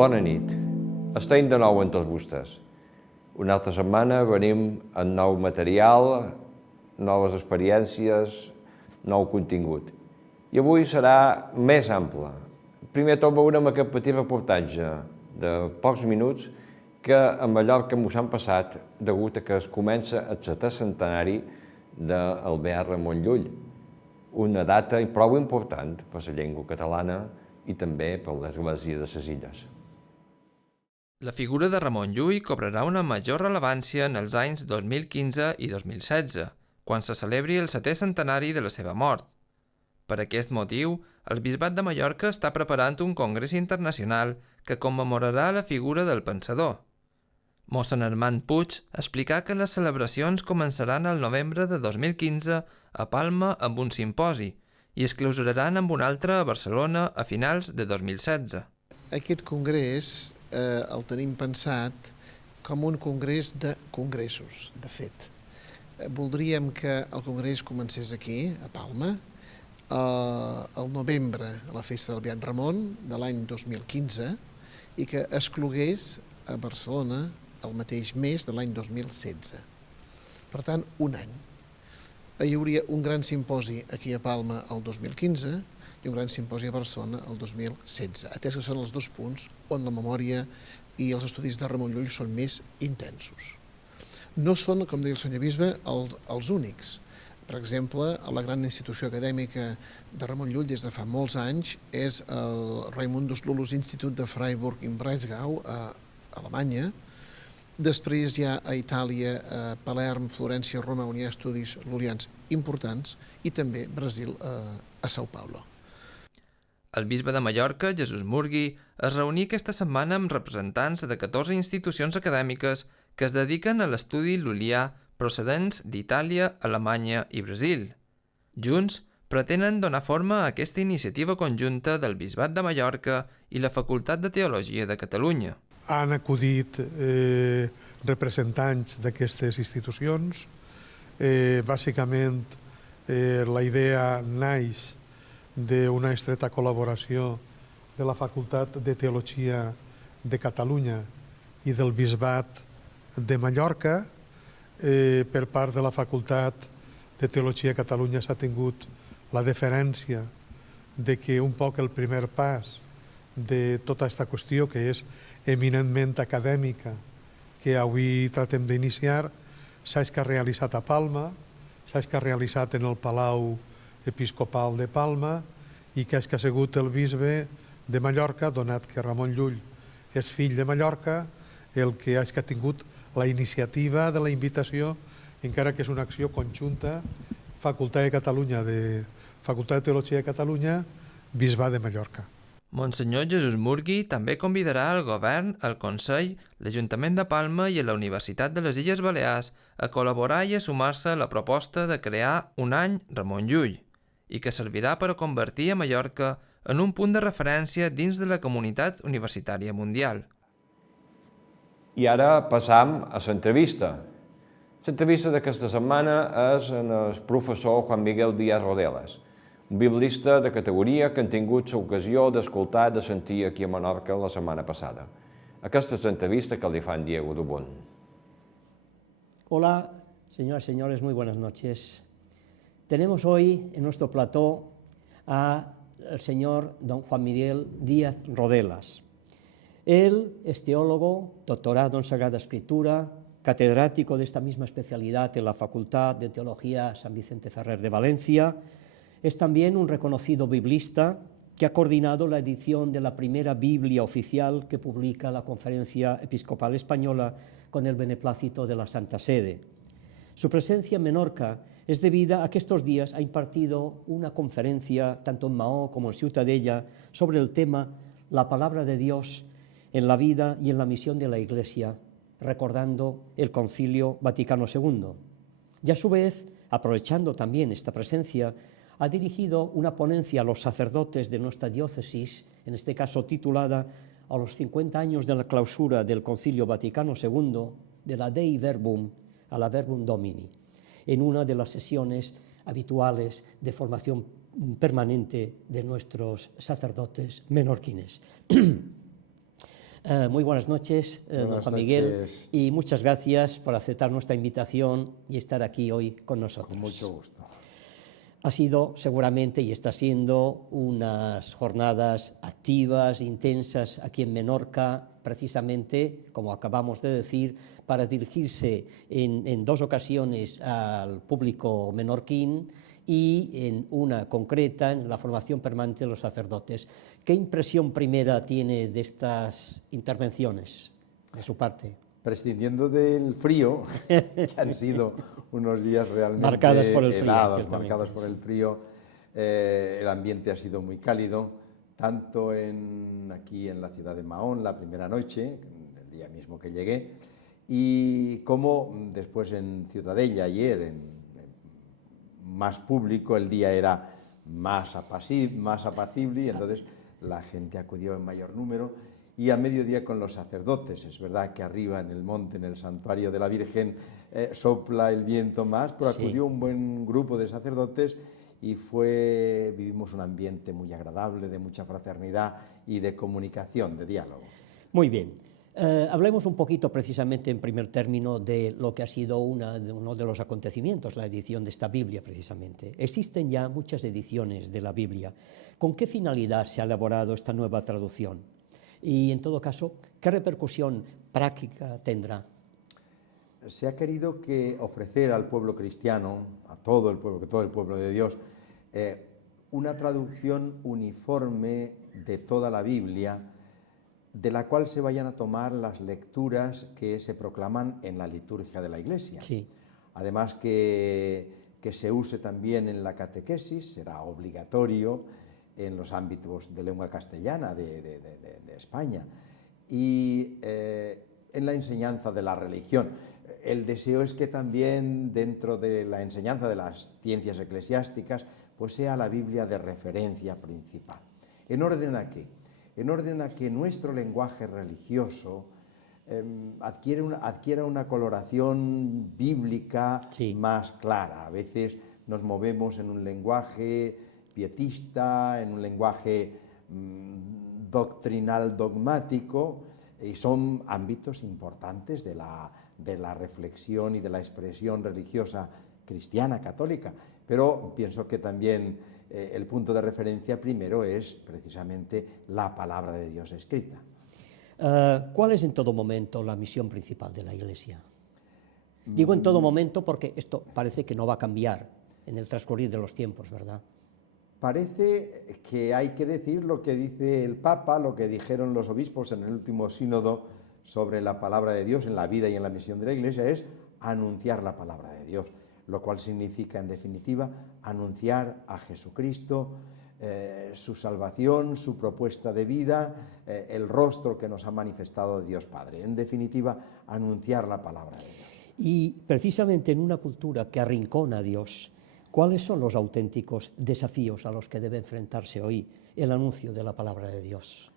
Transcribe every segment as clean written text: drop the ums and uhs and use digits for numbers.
Bona nit. Estem de nou amb tots vostès. Una altra setmana venim amb nou material, noves experiències, nou contingut. I avui serà més ample. Primer de tot veurem aquest petit reportatge de pocs minuts que a Mallorca mos han passat degut a que es comença el 7è centenari del Beat Ramon Llull, una data prou important per la llengua catalana i també per l'Església de les Illes. La figura de Ramon Llull cobrarà una major rellevància en els anys 2015 i 2016, quan se celebri el 7è centenari de la seva mort. Per aquest motiu, el Bisbat de Mallorca està preparant un congrés internacional que commemorarà la figura del pensador. Mossèn Armand Puig explicà que les celebracions començaran el novembre de 2015 a Palma amb un simposi i es clausuraran amb un altre a Barcelona a finals de 2016. Aquest congrés el tenim pensat com un congrés de congressos, de fet. Voldríem que el congrés comencés aquí, a Palma, al novembre, a la festa del Beat Ramon de l'any 2015, i que es clogués a Barcelona el mateix mes de l'any 2016. Per tant, un any. Hi hauria un gran simposi aquí a Palma el 2015 i un gran simposi a Barcelona el 2016, atès que són els dos punts on la memòria i els estudis de Ramon Llull són més intensos. No són, com deia el senyor bisbe, els únics. Per exemple, la gran institució acadèmica de Ramon Llull des de fa molts anys és el Raimundus Lullus Institut de Freiburg im Breisgau a Alemanya. Després hi ha a Itàlia, a Palerm, Florència, Roma, on hi ha estudis lul·lians importants, i també Brasil, a São Paulo. El bisbe de Mallorca, Jesús Murgui, es reuní aquesta setmana amb representants de 14 institucions acadèmiques que es dediquen a l'estudi lul·lià procedents d'Itàlia, Alemanya i Brasil. Junts, pretenen donar forma a aquesta iniciativa conjunta del Bisbat de Mallorca i la Facultat de Teologia de Catalunya. Han acudit representants d'aquestes institucions. Bàsicament, la idea naix d'una estreta col·laboració de la Facultat de Teologia de Catalunya i del Bisbat de Mallorca. Per part de la Facultat de Teologia de Catalunya s'ha tingut la deferència de que un poc el primer pas de tota aquesta qüestió, que és eminentment acadèmica, que avui tratem d'iniciar, s'ha realitzat a Palma, s'ha realitzat en el Palau Episcopal de Palma i que ha sigut el bisbe de Mallorca, donat que Ramon Llull és fill de Mallorca, el que ha tingut la iniciativa de la invitació, encara que és una acció conjunta, Facultat de Teologia de Catalunya, Bisbat de Mallorca. Monsenyor Jesús Murgui també convidarà el govern, el Consell, l'Ajuntament de Palma i la Universitat de les Illes Balears a col·laborar i a sumar-se a la proposta de crear un any Ramon Llull i que servirà per a convertir a Mallorca en un punt de referència dins de la comunitat universitària mundial. I ara passam a l'entrevista. L'entrevista d'aquesta setmana és amb el professor Juan Miguel Díaz Rodelas, un biblista de categoria que han tingut l'ocasió d'escoltar i de sentir aquí a Menorca la setmana passada. Aquesta és l'entrevista que li fan Diego Dubón. Hola, señoras y señores, muy buenas noches. Tenemos hoy en nuestro plató al señor don Juan Miguel Díaz Rodelas. Él es teólogo, doctorado en Sagrada Escritura, catedrático de esta misma especialidad en la Facultad de Teología San Vicente Ferrer de Valencia. Es también un reconocido biblista que ha coordinado la edición de la primera Biblia oficial que publica la Conferencia Episcopal Española con el beneplácito de la Santa Sede. Su presencia en Menorca es debida a que estos días ha impartido una conferencia, tanto en Mahó como en Ciutadella, sobre el tema La Palabra de Dios en la vida y en la misión de la Iglesia, recordando el Concilio Vaticano II. Y a su vez, aprovechando también esta presencia, ha dirigido una ponencia a los sacerdotes de nuestra diócesis, en este caso titulada a los 50 años de la clausura del Concilio Vaticano II, de la Dei Verbum a la Verbum Domini, en una de las sesiones habituales de formación permanente de nuestros sacerdotes menorquines. Muy buenas noches, don Buenas Juan Miguel, noches. y muchas gracias por aceptar nuestra invitación y estar aquí hoy con nosotros. Con mucho gusto. Ha sido seguramente y está siendo unas jornadas activas, intensas aquí en Menorca, precisamente, como acabamos de decir, para dirigirse en dos ocasiones al público menorquín y en una concreta en la formación permanente de los sacerdotes. ¿Qué impresión primera tiene de estas intervenciones de su parte? Prescindiendo del frío, que han sido unos días realmente Marcadas por el frío, helados, ciertamente, marcados por sí. el frío, el ambiente ha sido muy cálido, tanto aquí en la ciudad de Mahón, la primera noche, el día mismo que llegué, y como después en Ciutadella ayer, más público, el día era más apacible, y entonces la gente acudió en mayor número. Y a mediodía con los sacerdotes. Es verdad que arriba en el monte, en el santuario de la Virgen, sopla el viento más, pero Sí. acudió un buen grupo de sacerdotes y vivimos un ambiente muy agradable, de mucha fraternidad y de comunicación, de diálogo. Muy bien. Hablemos un poquito precisamente en primer término de lo que ha sido uno de los acontecimientos, la edición de esta Biblia precisamente. Existen ya muchas ediciones de la Biblia. ¿Con qué finalidad se ha elaborado esta nueva traducción? Y en todo caso, ¿qué repercusión práctica tendrá? Se ha querido ofrecer al pueblo cristiano, a todo el pueblo de Dios, una traducción uniforme de toda la Biblia, de la cual se vayan a tomar las lecturas que se proclaman en la liturgia de la Iglesia. Sí. Además que se use también en la catequesis, será obligatorio en los ámbitos de lengua castellana de España y en la enseñanza de la religión. El deseo es que también dentro de la enseñanza de las ciencias eclesiásticas pues sea la Biblia de referencia principal. ¿En orden a qué? En orden a que nuestro lenguaje religioso adquiera una coloración bíblica Sí. más clara. A veces nos movemos en un lenguaje pietista, en un lenguaje doctrinal dogmático, y son ámbitos importantes de la reflexión y de la expresión religiosa cristiana, católica, pero pienso que también el punto de referencia primero es precisamente la palabra de Dios escrita. ¿Cuál es en todo momento la misión principal de la Iglesia? Digo en todo momento porque esto parece que no va a cambiar en el transcurrir de los tiempos, ¿verdad? Parece que hay que decir lo que dice el Papa, lo que dijeron los obispos en el último sínodo sobre la palabra de Dios en la vida y en la misión de la Iglesia, es anunciar la palabra de Dios, lo cual significa, en definitiva, anunciar a Jesucristo, su salvación, su propuesta de vida, el rostro que nos ha manifestado Dios Padre. En definitiva, anunciar la palabra de Dios. Y precisamente en una cultura que arrincona a Dios, ¿cuáles son los auténticos desafíos a los que debe enfrentarse hoy el anuncio de la palabra de Dios?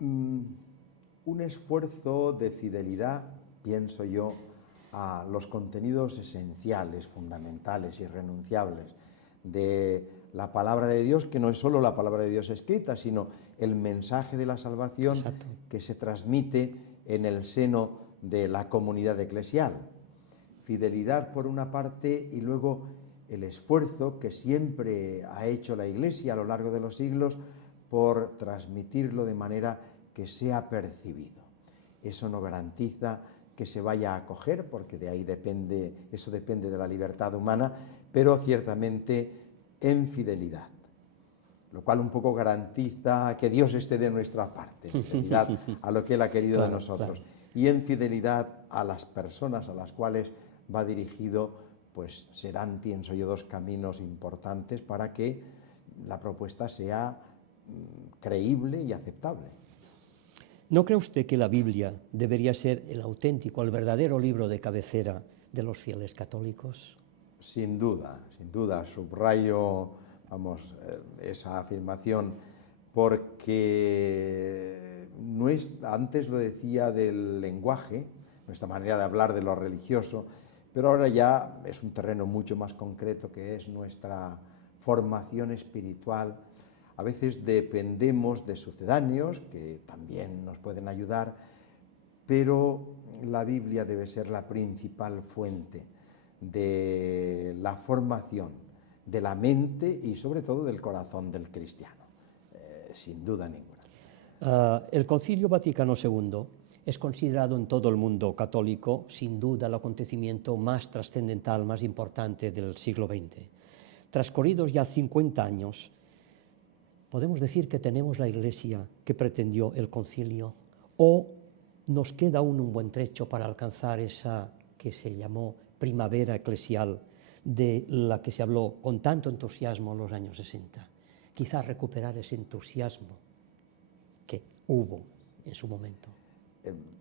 Un esfuerzo de fidelidad, pienso yo, a los contenidos esenciales, fundamentales, irrenunciables de la palabra de Dios, que no es solo la palabra de Dios escrita, sino el mensaje de la salvación. Exacto. Que se transmite en el seno de la comunidad eclesial. Fidelidad por una parte y luego el esfuerzo que siempre ha hecho la Iglesia a lo largo de los siglos por transmitirlo de manera que sea percibido. Eso no garantiza que se vaya a acoger, porque de ahí eso depende de la libertad humana, pero ciertamente en fidelidad, lo cual un poco garantiza que Dios esté de nuestra parte, en fidelidad a lo que Él ha querido de nosotros, y en fidelidad a las personas a las cuales va dirigido, pues serán, pienso yo, dos caminos importantes para que la propuesta sea creíble y aceptable. ¿No cree usted que la Biblia debería ser el auténtico, el verdadero libro de cabecera de los fieles católicos? Sin duda, subrayo, esa afirmación, porque antes lo decía del lenguaje, nuestra manera de hablar de lo religioso, pero ahora ya es un terreno mucho más concreto, que es nuestra formación espiritual A veces dependemos de sucedáneos, que también nos pueden ayudar, pero la Biblia debe ser la principal fuente de la formación de la mente y sobre todo del corazón del cristiano, sin duda ninguna. El Concilio Vaticano II es considerado en todo el mundo católico, sin duda, el acontecimiento más trascendental, más importante del siglo XX. Transcurridos ya 50 años, ¿podemos decir que tenemos la Iglesia que pretendió el concilio? ¿O nos queda aún un buen trecho para alcanzar esa que se llamó primavera eclesial, de la que se habló con tanto entusiasmo en los años 60? Quizás recuperar ese entusiasmo que hubo en su momento.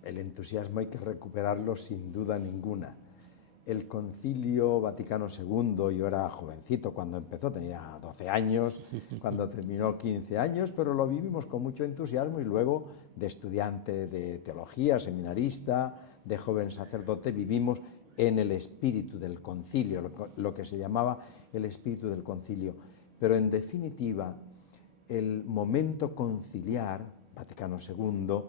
El entusiasmo hay que recuperarlo sin duda ninguna. El Concilio Vaticano II, yo era jovencito cuando empezó, tenía 12 años, cuando terminó 15 años, pero lo vivimos con mucho entusiasmo y luego de estudiante de teología, seminarista, de joven sacerdote, vivimos en el espíritu del concilio, lo que se llamaba el espíritu del concilio. Pero en definitiva, el momento conciliar, Vaticano II,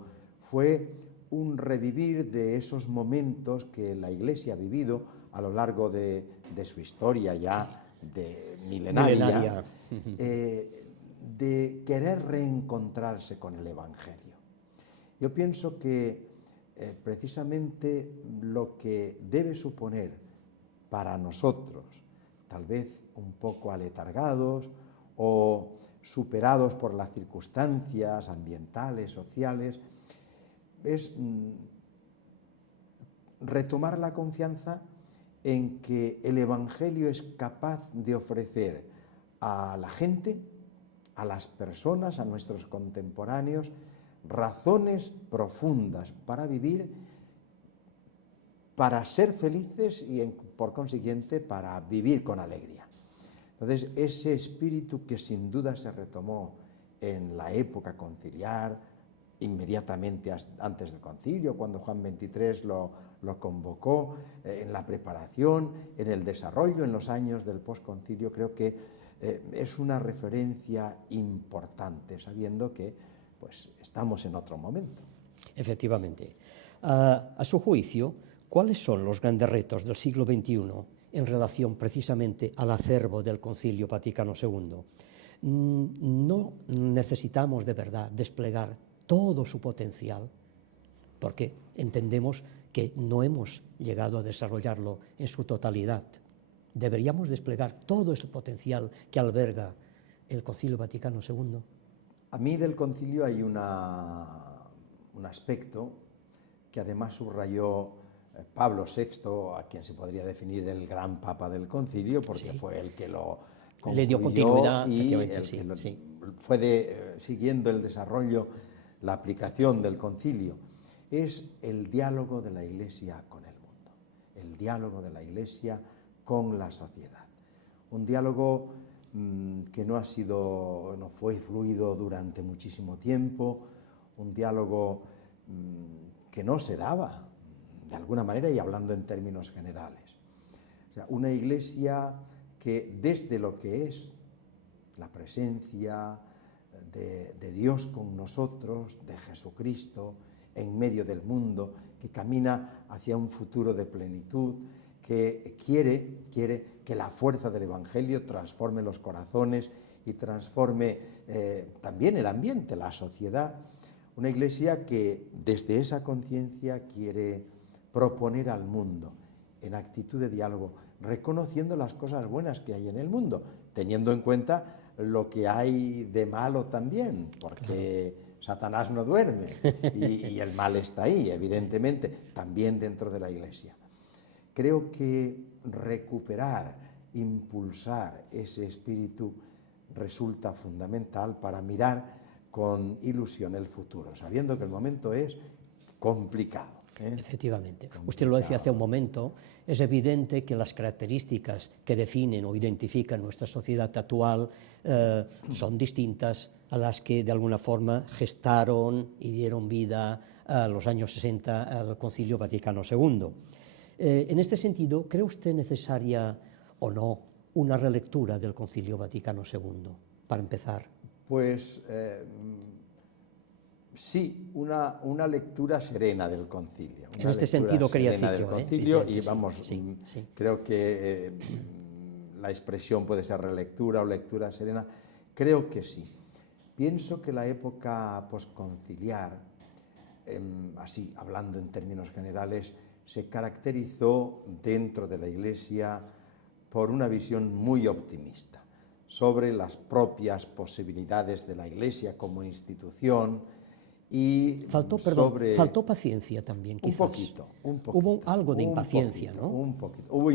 fue un revivir de esos momentos que la Iglesia ha vivido a lo largo de su historia ya de milenaria. De querer reencontrarse con el Evangelio. Yo pienso que precisamente lo que debe suponer para nosotros, tal vez un poco aletargados o superados por las circunstancias ambientales, sociales, es retomar la confianza en que el Evangelio es capaz de ofrecer a la gente, a las personas, a nuestros contemporáneos, razones profundas para vivir, para ser felices y, por consiguiente, para vivir con alegría. Entonces, ese espíritu que sin duda se retomó en la época conciliar, inmediatamente antes del concilio, cuando Juan XXIII lo convocó, en la preparación, en el desarrollo, en los años del posconcilio, creo que es una referencia importante, sabiendo que pues, estamos en otro momento. Efectivamente. A su juicio, ¿cuáles son los grandes retos del siglo XXI en relación precisamente al acervo del Concilio Vaticano II? ¿No necesitamos de verdad desplegar todo su potencial? Porque entendemos que no hemos llegado a desarrollarlo en su totalidad. ¿Deberíamos desplegar todo ese potencial que alberga el Concilio Vaticano II? A mí del concilio hay un aspecto que además subrayó Pablo VI, a quien se podría definir el gran papa del concilio, porque sí, fue el que lo concluyó, le dio continuidad, y fue siguiendo el desarrollo, la aplicación del concilio. Es el diálogo de la Iglesia con el mundo, el diálogo de la Iglesia con la sociedad. Un diálogo que no fue fluido durante muchísimo tiempo, un diálogo que no se daba, de alguna manera, y hablando en términos generales. O sea, una Iglesia que desde lo que es la presencia de Dios con nosotros, de Jesucristo, en medio del mundo, que camina hacia un futuro de plenitud, que quiere que la fuerza del Evangelio transforme los corazones y transforme también el ambiente, la sociedad. Una Iglesia que desde esa conciencia quiere proponer al mundo en actitud de diálogo, reconociendo las cosas buenas que hay en el mundo, teniendo en cuenta lo que hay de malo también, porque Satanás no duerme y el mal está ahí, evidentemente, también dentro de la Iglesia. Creo que recuperar, impulsar ese espíritu resulta fundamental para mirar con ilusión el futuro, sabiendo que el momento es complicado. Efectivamente. Usted lo decía hace un momento, es evidente que las características que definen o identifican nuestra sociedad actual son distintas a las que de alguna forma gestaron y dieron vida a los años 60 al Concilio Vaticano II. En este sentido, ¿cree usted necesaria o no una relectura del Concilio Vaticano II, para empezar? Pues sí, una lectura serena del concilio. En este sentido quería decir del yo, concilio, y sí, vamos, sí. creo que la expresión puede ser relectura o lectura serena, creo que sí. Pienso que la época posconciliar, así hablando en términos generales, se caracterizó dentro de la Iglesia por una visión muy optimista sobre las propias posibilidades de la Iglesia como institución y faltó paciencia también, quizás. Un poquito. Hubo algo de impaciencia, ¿no? Un poquito. Hubo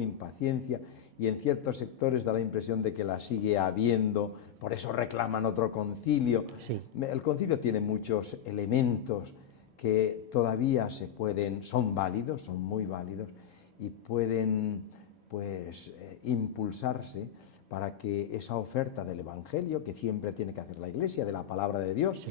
impaciencia y en ciertos sectores da la impresión de que la sigue habiendo, por eso reclaman otro concilio. Sí. El concilio tiene muchos elementos que todavía son válidos, son muy válidos y pueden impulsarse para que esa oferta del Evangelio, que siempre tiene que hacer la Iglesia, de la palabra de Dios, Sí.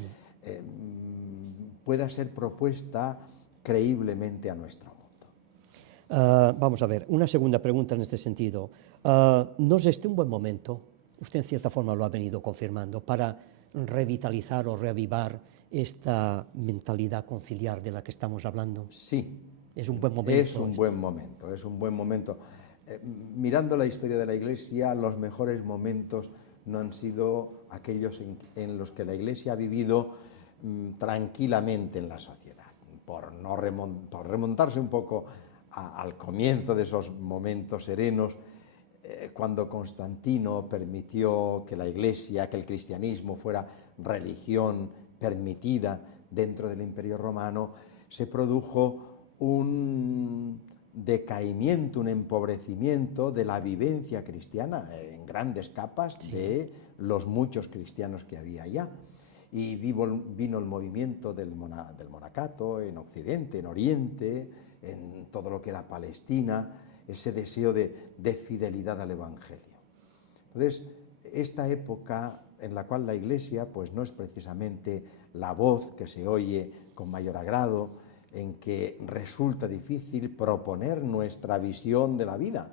Pueda ser propuesta creíblemente a nuestro mundo. Vamos a ver, una segunda pregunta en este sentido. ¿No es este un buen momento? Usted en cierta forma lo ha venido confirmando, para revitalizar o reavivar esta mentalidad conciliar de la que estamos hablando. Sí. Es un buen momento. Es un buen momento. Mirando la historia de la Iglesia, los mejores momentos no han sido aquellos en los que la Iglesia ha vivido tranquilamente en la sociedad. Por remontarse un poco al comienzo de esos momentos serenos, cuando Constantino permitió que la Iglesia, que el cristianismo fuera religión permitida dentro del Imperio Romano, se produjo un decaimiento, un empobrecimiento de la vivencia cristiana en grandes capas de los muchos cristianos que había allá. Y vino el movimiento del monacato en Occidente, en Oriente, en todo lo que era Palestina, ese deseo de fidelidad al Evangelio. Entonces, esta época en la cual la Iglesia pues no es precisamente la voz que se oye con mayor agrado, en que resulta difícil proponer nuestra visión de la vida,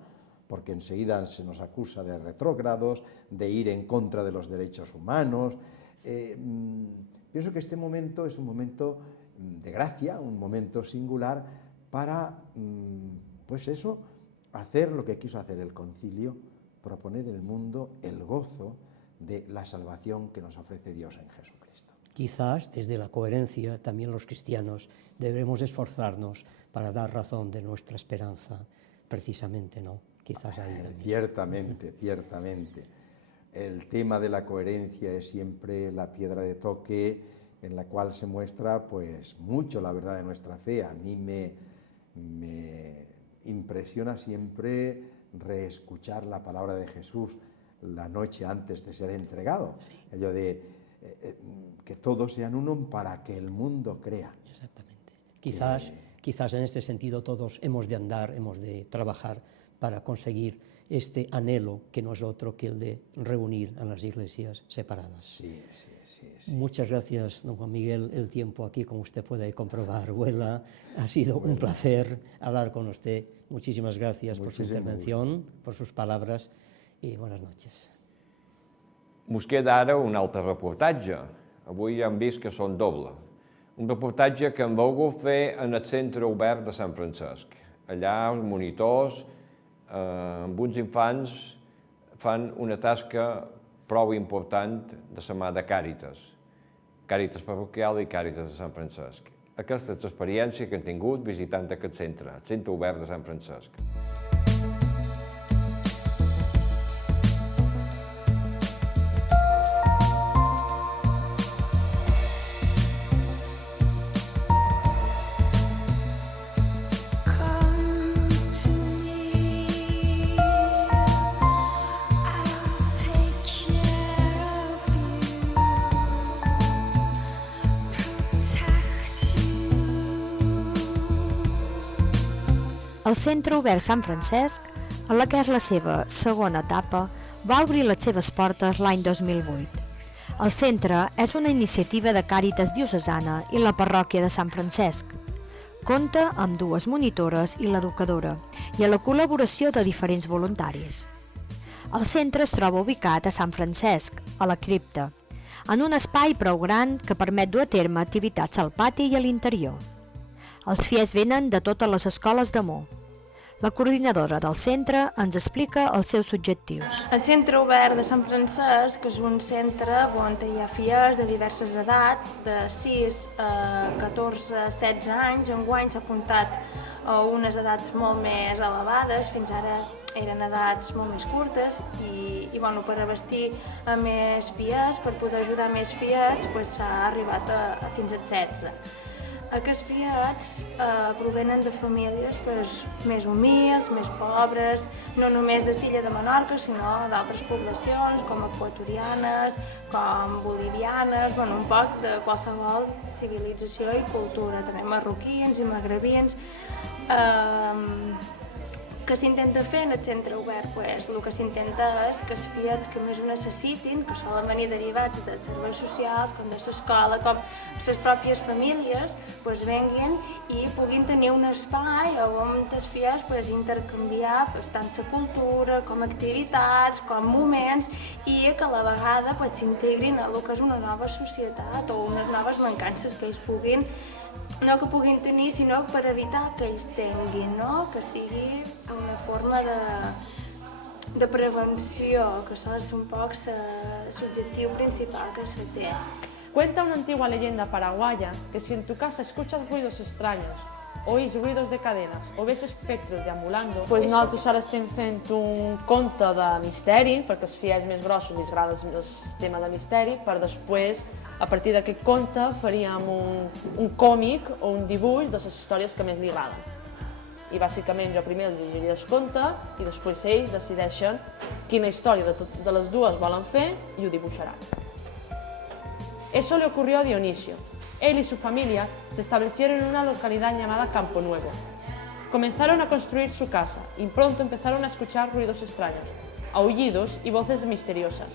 porque enseguida se nos acusa de retrógrados, de ir en contra de los derechos humanos. Pienso que este momento es un momento de gracia, un momento singular para, pues eso, hacer lo que quiso hacer el concilio, proponer en el mundo el gozo de la salvación que nos ofrece Dios en Jesucristo. Quizás desde la coherencia también los cristianos debemos esforzarnos para dar razón de nuestra esperanza, precisamente, ¿no? Quizás ahí también. Ciertamente. El tema de la coherencia es siempre la piedra de toque en la cual se muestra pues mucho la verdad de nuestra fe. A mí me impresiona siempre reescuchar la palabra de Jesús la noche antes de ser entregado. Sí. Ello de que todos sean uno para que el mundo crea. Exactamente. Quizás en este sentido todos hemos de andar, hemos de trabajar para conseguir este anhelo que no es otro que el de reunir a las iglesias separadas. Sí. Muchas gracias, don Juan Miguel. El tiempo aquí, como usted puede comprobar, vuela. Ha sido un placer hablar con usted. Muchísimas gracias por su intervención, por sus palabras i bones noches. Mos queda ara un altre reportatge. Avui ja hem vist que són doble. Un reportatge que hem volgut fer en el Centre Obert de Sant Francesc. Allà els monitors amb uns infants fan una tasca prou important de la mà de Càritas. Càritas Parroquial i Càritas de Sant Francesc. Aquesta és l'experiència que hem tingut visitant aquest centre, el Centre Obert de Sant Francesc. El Centre Obert Sant Francesc, en la que és la seva segona etapa, va obrir les seves portes l'any 2008. El centre és una iniciativa de Càritas Diocesana i la parròquia de Sant Francesc. Compta amb 2 monitores i l'educadora i a la col·laboració de diferents voluntaris. El centre es troba ubicat a Sant Francesc, a la cripta, en un espai prou gran que permet dur a terme activitats al pati i a l'interior. Els FIES venen de totes les escoles de Mó. La coordinadora del centre ens explica els seus objectius. El Centre Obert de Sant Francesc és un centre on hi ha FIES de diverses edats, de 6 a 14, 16 anys. Enguany s'ha apuntat a unes edats molt més elevades, fins ara eren edats molt més curtes i per abastir a més FIES, per poder ajudar més FIES, s'ha arribat fins als 16. Aquests FIES provenen de famílies més humils, més pobres, no només de l'illa de Menorca, sinó d'altres poblacions, com equatorianes, com bolivianes, un poc de qualsevol civilització i cultura, també marroquins i magrebins. Què s'intenta fer en el centre obert? El que s'intenta és que els FIES que més ho necessitin, que solen venir derivats de serveis socials, com de l'escola, com les pròpies famílies, venguin i puguin tenir un espai on els FIES intercanviar tant la cultura, com activitats, com moments, i que a la vegada s'integrin a el que és una nova societat o unes noves mancances que ells puguin no que puguin tenir, sinó per evitar que ells tinguin, que sigui una forma de prevenció, que això és un poc l'objectiu principal que se té. Cuenta una antigua leyenda paraguaya que si en tu casa escuchas ruidos extraños, oís ruidos de cadenas o ves espectros deambulando... Nosaltres ara estem fent un conte de misteri, perquè els FIES més grossos els agrada el tema de misteri, per després, a partir d'aquest conte, faríem un còmic o un dibuix de les històries que més li agraden. I bàsicament jo primer els llegiria el conte i després ells decideixen quina història de les dues volen fer i ho dibuixaran. Eso le ocurrió a Dionisio. Él y su familia se establecieron en una localidad llamada Campo Nuevo. Comenzaron a construir su casa y pronto empezaron a escuchar ruidos extraños, aullidos y voces misteriosas.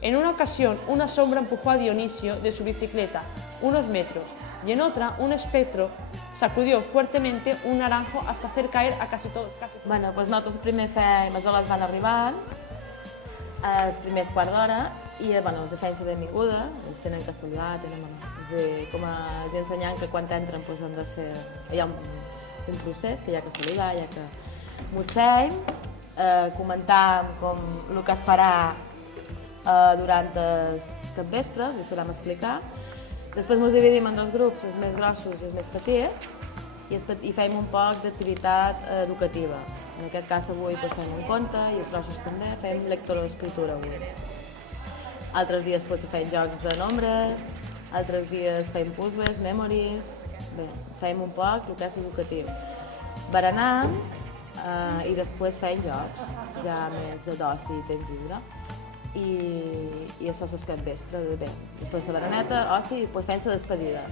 En una ocasión, una sombra empujó a Dionisio de su bicicleta unos metros y en otra, un espectro sacudió fuertemente un naranjo hasta hacer caer a casi todos. Nosaltres primer fem, els homes van arribant, els primers quart d'hora, i els feien la benvinguda, els tenen que saludar, com els ensenyant que quan entren han de fer... Hi ha un procés que hi ha que saludar, hi ha que motsem, comentar com el que es farà durant els capvespres, això ho vam explicar. Després ens dividim en dos grups, els més grossos i els més petits, i fem un poc d'activitat educativa. En aquest cas avui fem un conte i els grossos també fem lectoescriptura avui. Altres dies fem jocs de nombres, altres dies fem puzzles, memories... Bé, fem un poc el que és educatiu. Berenam i després fem jocs, ja més d'oci i temps lliure. I això és el capvespre. Després la bereneta, oci, i després fem la despedida.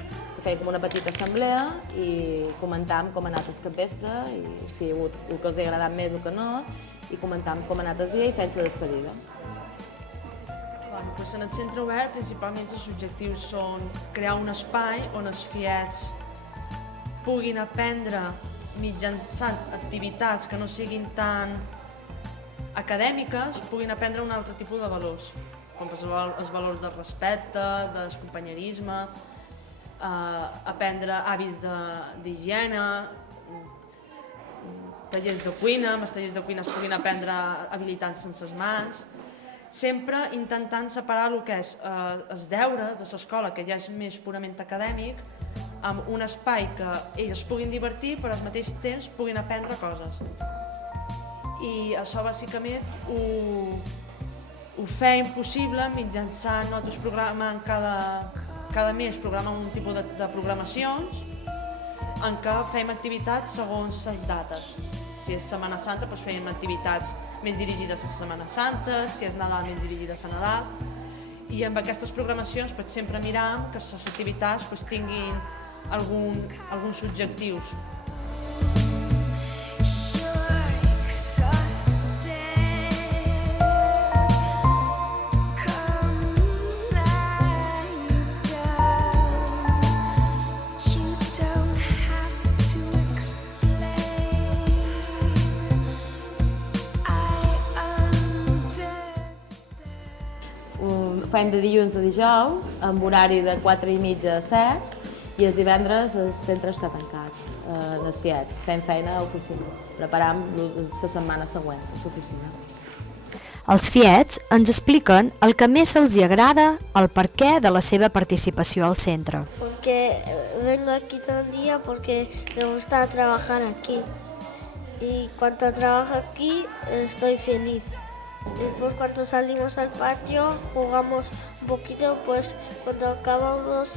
Fem com una petita assemblea i comentam com ha anat el capvespre, i si hi ha hagut el que els ha agradat més o el que no, i comentam com ha anat el dia i fem la despedida. En el centre obert, principalment els objectius són crear un espai on els FIES puguin aprendre mitjançant activitats que no siguin tan acadèmiques, puguin aprendre un altre tipus de valors, com els valors del respecte, del companyerisme, aprendre hàbits d'higiene, tallers de cuina, amb els tallers de cuina es puguin aprendre habilitats sense les mans, sempre intentant separar el que és els deures de l'escola, que ja és més purament acadèmic, amb un espai que ells es puguin divertir, però al mateix temps puguin aprendre coses. I això bàsicament ho fem possible mitjançant nosaltres programem cada mes programem un tipus de programacions en què fem activitats segons les dates. Si és Setmana Santa, fem activitats més dirigides a la Setmana Santa, si és Nadal, més dirigides a Nadal. I amb aquestes programacions sempre miram que les activitats tinguin alguns objectius. fem de dilluns a dijous, amb horari de 4:30 a 7, i els divendres el centre està tancat, en els FIETs. Fem feina a l'oficina, preparant la setmana següent a l'oficina. Els FIETs ens expliquen el que més els hi agrada, el perquè de la seva participació al centre. Porque vengo aquí todo el día porque me gusta trabajar aquí. Y cuando trabajo aquí estoy feliz. Después cuando salimos al patio jugamos un poquito, pues cuando acabamos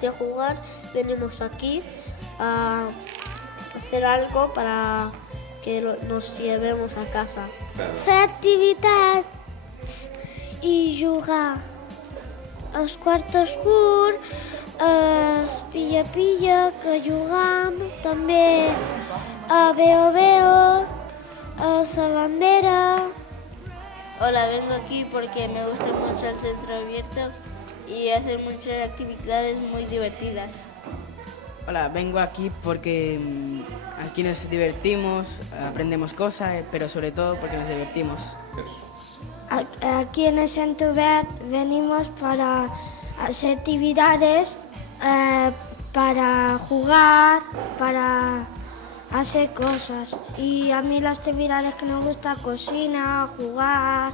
de jugar venimos aquí a hacer algo para que nos llevemos a casa. Fer activitats i jugar als quarts oscurs, als pilla-pilla que jugam, també a veo-veo, a la bandera. Hola, vengo aquí porque me gusta mucho el centro abierto y hacer muchas actividades muy divertidas. Hola, vengo aquí porque aquí nos divertimos, aprendemos cosas, pero sobre todo porque nos divertimos. Aquí en el Centro Verde venimos para hacer actividades, para jugar, para hacer cosas. Y a mí las actividades que me gusta, cocina, jugar.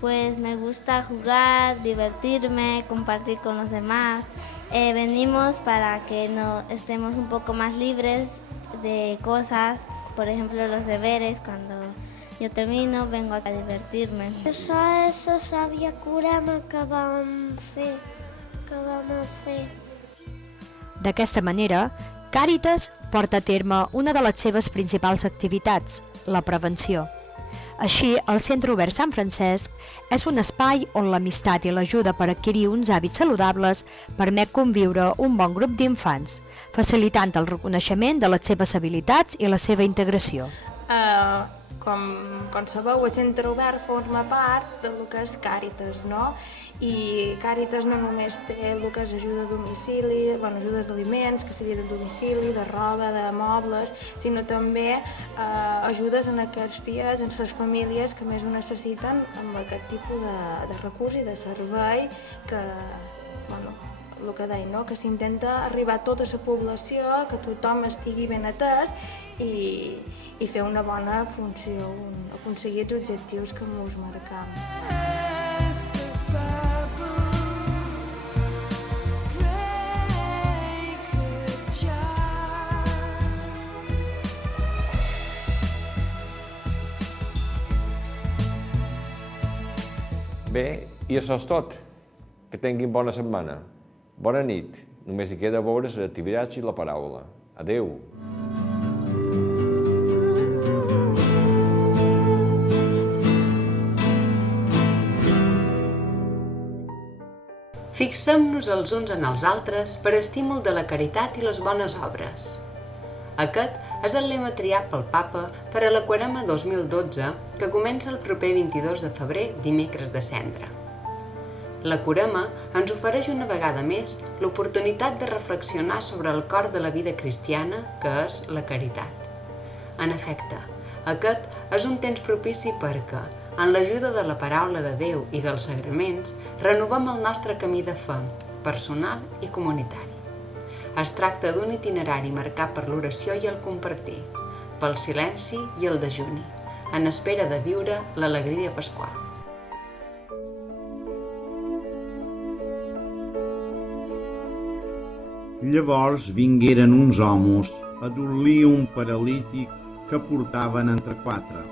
Pues me gusta jugar, divertirme, compartir con los demás. Venimos para que estemos un poco más libres de cosas, por ejemplo los deberes. Cuando yo termino vengo a divertir-me. Això és la sàvia curama que vam fer. D'aquesta manera, Càritas porta a terme una de les seves principals activitats, la prevenció. Així, el Centre Obert Sant Francesc és un espai on l'amistat i l'ajuda per adquirir uns hàbits saludables permet conviure un bon grup d'infants, facilitant el reconeixement de les seves habilitats i la seva integració. Com sabeu, el Centre Obert forma part del que és Càritas, no? I Càritas no només té el que és ajuda a domicili, ajudes d'aliments, que seria de domicili, de roba, de mobles, sinó també ajudes en aquests FIES, en les famílies que més ho necessiten, amb aquest tipus de recurs i de servei que, el que deia, no? Que s'intenta arribar a tota la població, que tothom estigui ben atès i fer una bona funció, aconseguir els objectius que ens marcam. Bé, i això és tot. Que tinguin bona setmana. Bona nit. Només hi queda veure les activitats i la paraula. Adéu. Fixem-nos els uns en els altres per estímul de la caritat i les bones obres. Aquest és el lema triat pel Papa per a la Quaresma 2012, que comença el proper 22 de febrer, dimecres de Cendra. La Quaresma ens ofereix una vegada més l'oportunitat de reflexionar sobre el cor de la vida cristiana, que és la caritat. En efecte, aquest és un temps propici perquè, en l'ajuda de la paraula de Déu i dels sagraments, renovem el nostre camí de fe, personal i comunitari. Es tracta d'un itinerari marcat per l'oració i el compartir, pel silenci i el dejuni, en espera de viure l'alegria pasqual. Llavors vingueren uns homes a dur-li un paralític que portaven entre quatre.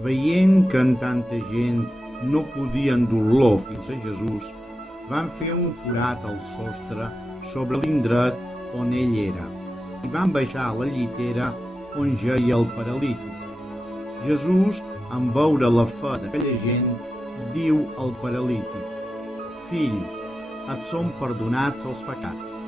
Veient que en tanta gent no podien dur-lo fins a Jesús, van fer un forat al sostre sobre l'indret on ell era i van baixar la llitera on jeia el paralític. Jesús, en veure la fe d'aquella gent, diu al paralític: «Fill, et són perdonats els pecats».